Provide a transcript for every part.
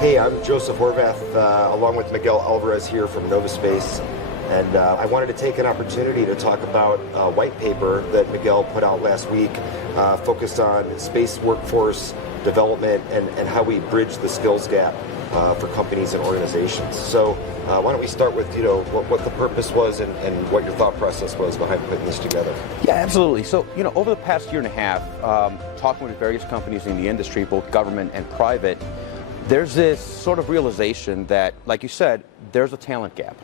Hey, I'm Joseph Horvath, along with Miguel Alvarez here from Novaspace, and I wanted to take an opportunity to talk about a white paper that Miguel put out last week, focused on space workforce development and how we bridge the skills gap for companies and organizations. So why don't we start with what the purpose was and what your thought process was behind putting this together? Yeah, absolutely. So over the past year and a half, talking with various companies in the industry, both government and private, there's this sort of realization that, like you said, there's a talent gap.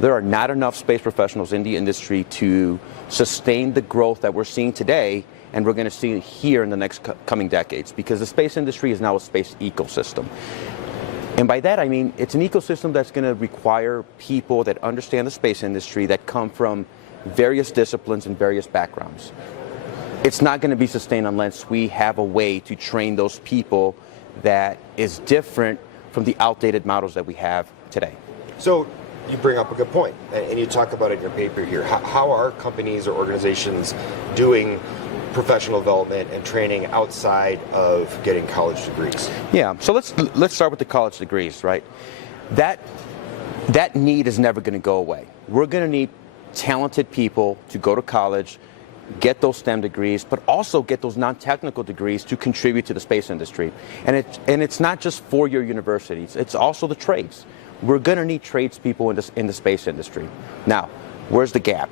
There are not enough space professionals in the industry to sustain the growth that we're seeing today and we're going to see here in the next coming decades, because the space industry is now a space ecosystem. And by that I mean it's an ecosystem that's going to require people that understand the space industry, that come from various disciplines and various backgrounds. It's not going to be sustained unless we have a way to train those people that is different from the outdated models that we have today. So you bring up a good point, and you talk about it in your paper here. How are companies or organizations doing professional development and training outside of getting college degrees? Yeah, so let's start with the college degrees, right? That need is never going to go away. We're going to need talented people to go to college, get those STEM degrees, but also get those non-technical degrees to contribute to the space industry. And it's not just four-year universities, it's also the trades. We're going to need tradespeople in the space industry. Now, where's the gap?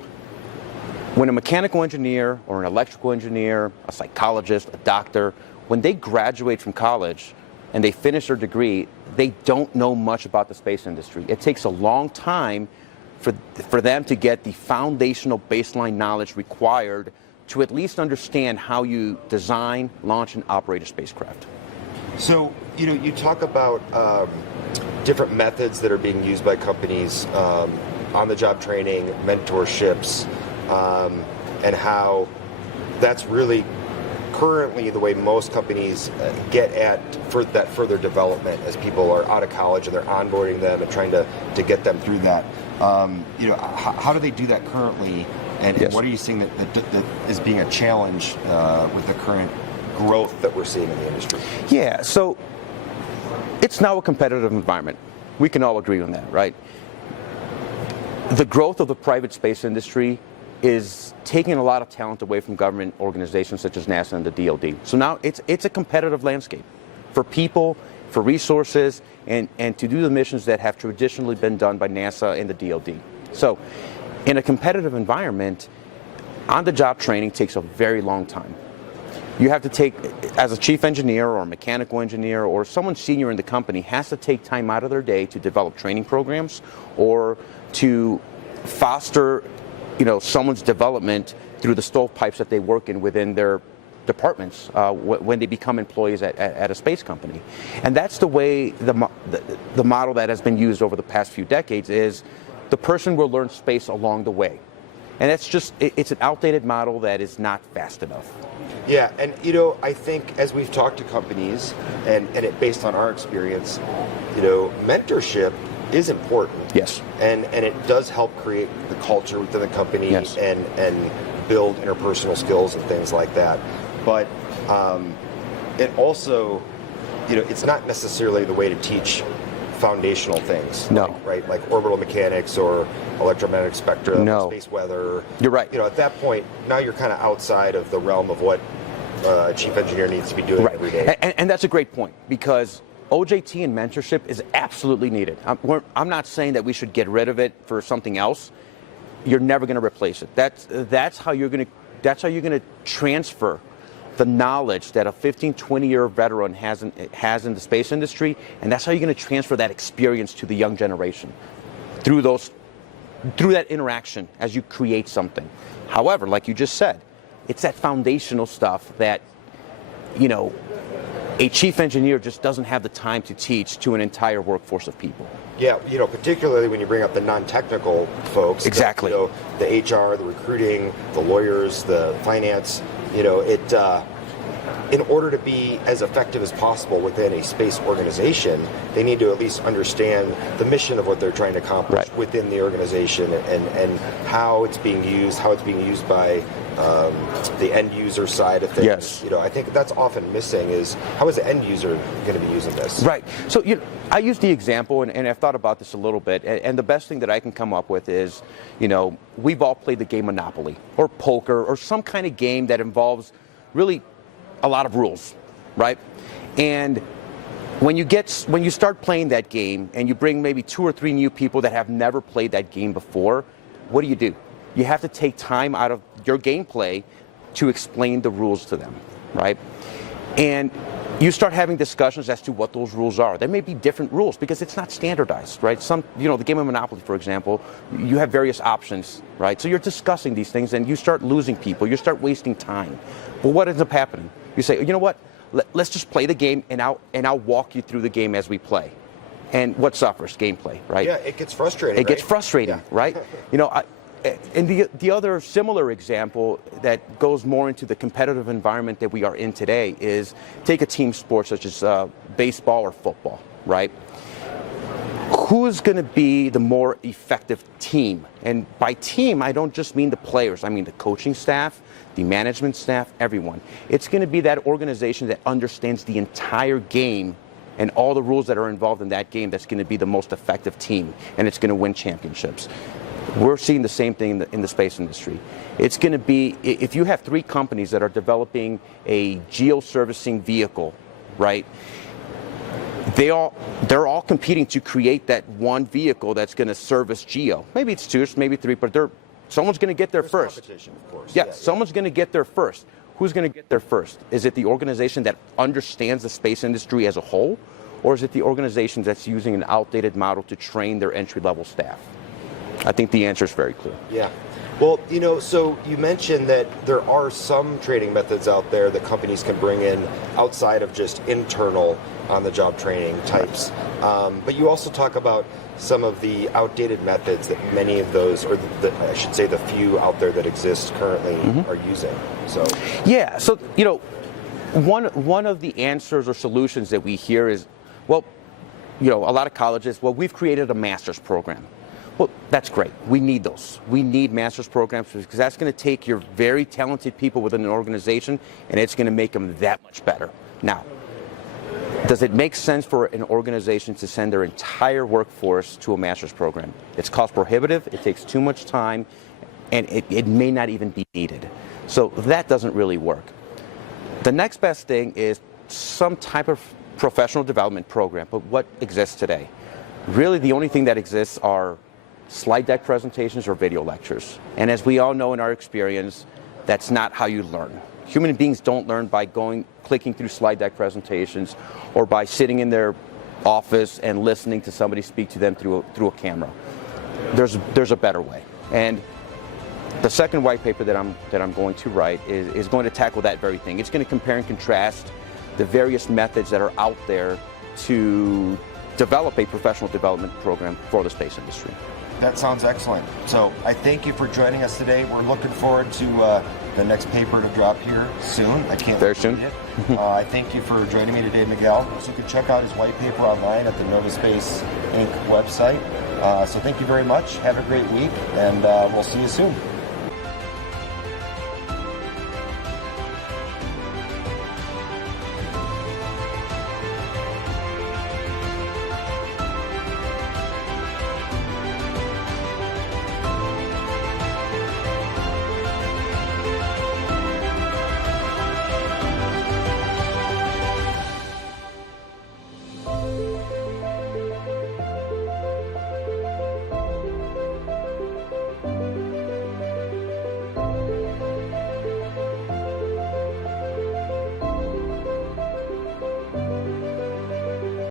When a mechanical engineer or an electrical engineer, a psychologist, a doctor, when they graduate from college and they finish their degree, they don't know much about the space industry. It takes a long time for them to get the foundational baseline knowledge required to at least understand how you design, launch, and operate a spacecraft. So, you talk about different methods that are being used by companies, on-the-job training, mentorships, and how that's really currently the way most companies get at that further development as people are out of college and they're onboarding them and trying to get them through that. How do they do that currently, and Yes. what are you seeing that is being a challenge with the current growth that we're seeing in the industry? Yeah, so it's now a competitive environment. We can all agree on that, right? The growth of the private space industry is taking a lot of talent away from government organizations such as NASA and the DoD. So now it's a competitive landscape for people, for resources, and to do the missions that have traditionally been done by NASA and the DoD. So in a competitive environment, on-the-job training takes a very long time. You have to take, as a chief engineer or a mechanical engineer or someone senior in the company has to take time out of their day to develop training programs or to foster someone's development through the stovepipes that they work in within their departments when they become employees at a space company. And that's the way the model that has been used over the past few decades is the person will learn space along the way. And it's an outdated model that is not fast enough. Yeah, and I think as we've talked to companies and it based on our experience, mentorship is important. Yes. And it does help create the culture within the company. Yes. and build interpersonal skills and things like that. But it also, it's not necessarily the way to teach foundational things. No. Like orbital mechanics or electromagnetic spectrum, No. or space weather. You're right. At that point, now you're kind of outside of the realm of what a chief engineer needs to be doing every day. And that's a great point, because OJT and mentorship is absolutely needed. I'm not saying that we should get rid of it for something else. You're never going to replace it. That's how you're going to transfer the knowledge that a 15, 20-year veteran has in the space industry, and that's how you're going to transfer that experience to the young generation through that interaction as you create something. However, like you just said, it's that foundational stuff that, a chief engineer just doesn't have the time to teach to an entire workforce of people. Yeah, particularly when you bring up the non-technical folks. Exactly. The HR, the recruiting, the lawyers, the finance, in order to be as effective as possible within a space organization, they need to at least understand the mission of what they're trying to accomplish within the organization and how it's being used by the end user side of things. Yes. I think that's often missing is how is the end user going to be using this? Right. So I use the example, and I've thought about this a little bit, and the best thing that I can come up with is, we've all played the game Monopoly or poker or some kind of game that involves really a lot of rules, right? And when you start playing that game and you bring maybe 2 or 3 new people that have never played that game before, what do? You have to take time out of your gameplay to explain the rules to them, right? And you start having discussions as to what those rules are. There may be different rules because it's not standardized, right? The game of Monopoly, for example, you have various options, right? So you're discussing these things and you start losing people, you start wasting time. But what ends up happening? You say, you know what? Let's just play the game and I'll walk you through the game as we play. And what suffers? Gameplay, right? Yeah, it gets frustrating. It gets frustrating, right? And the other similar example that goes more into the competitive environment that we are in today is take a team sport such as baseball or football, right? Who's going to be the more effective team? And by team, I don't just mean the players. I mean the coaching staff, the management staff, everyone. It's going to be that organization that understands the entire game and all the rules that are involved in that game that's going to be the most effective team, and it's going to win championships. We're seeing the same thing in the space industry. It's going to be, if you have 3 companies that are developing a geo-servicing vehicle, right? They're all competing to create that one vehicle that's going to service geo. Maybe it's 2, maybe 3, but someone's going to get there first. Competition, of course. Yeah, someone's going to get there first. Who's going to get there first? Is it the organization that understands the space industry as a whole, or is it the organization that's using an outdated model to train their entry-level staff? I think the answer is very clear. Yeah. Well, so you mentioned that there are some training methods out there that companies can bring in outside of just internal on-the-job training types. But you also talk about some of the outdated methods that many of those, or I should say the few out there that exist currently are using. So yeah, so one of the answers or solutions that we hear is, a lot of colleges, we've created a master's program. Well, that's great. We need those. We need master's programs because that's going to take your very talented people within an organization and it's going to make them that much better. Now, does it make sense for an organization to send their entire workforce to a master's program? It's cost prohibitive, it takes too much time, and it may not even be needed. So that doesn't really work. The next best thing is some type of professional development program, but what exists today? Really, the only thing that exists are slide deck presentations or video lectures. And as we all know in our experience, that's not how you learn. Human beings don't learn by clicking through slide deck presentations or by sitting in their office and listening to somebody speak to them through a camera. There's a better way. And the second white paper that I'm going to write is going to tackle that very thing. It's going to compare and contrast the various methods that are out there to develop a professional development program for the space industry. that sounds excellent. So I thank you for joining us today. We're looking forward to the next paper to drop here soon. I can't very soon. I thank you for joining me today, Miguel. So you can check out his white paper online at the Nova Space Inc. website. So thank you very much. Have a great week, and we'll see you soon.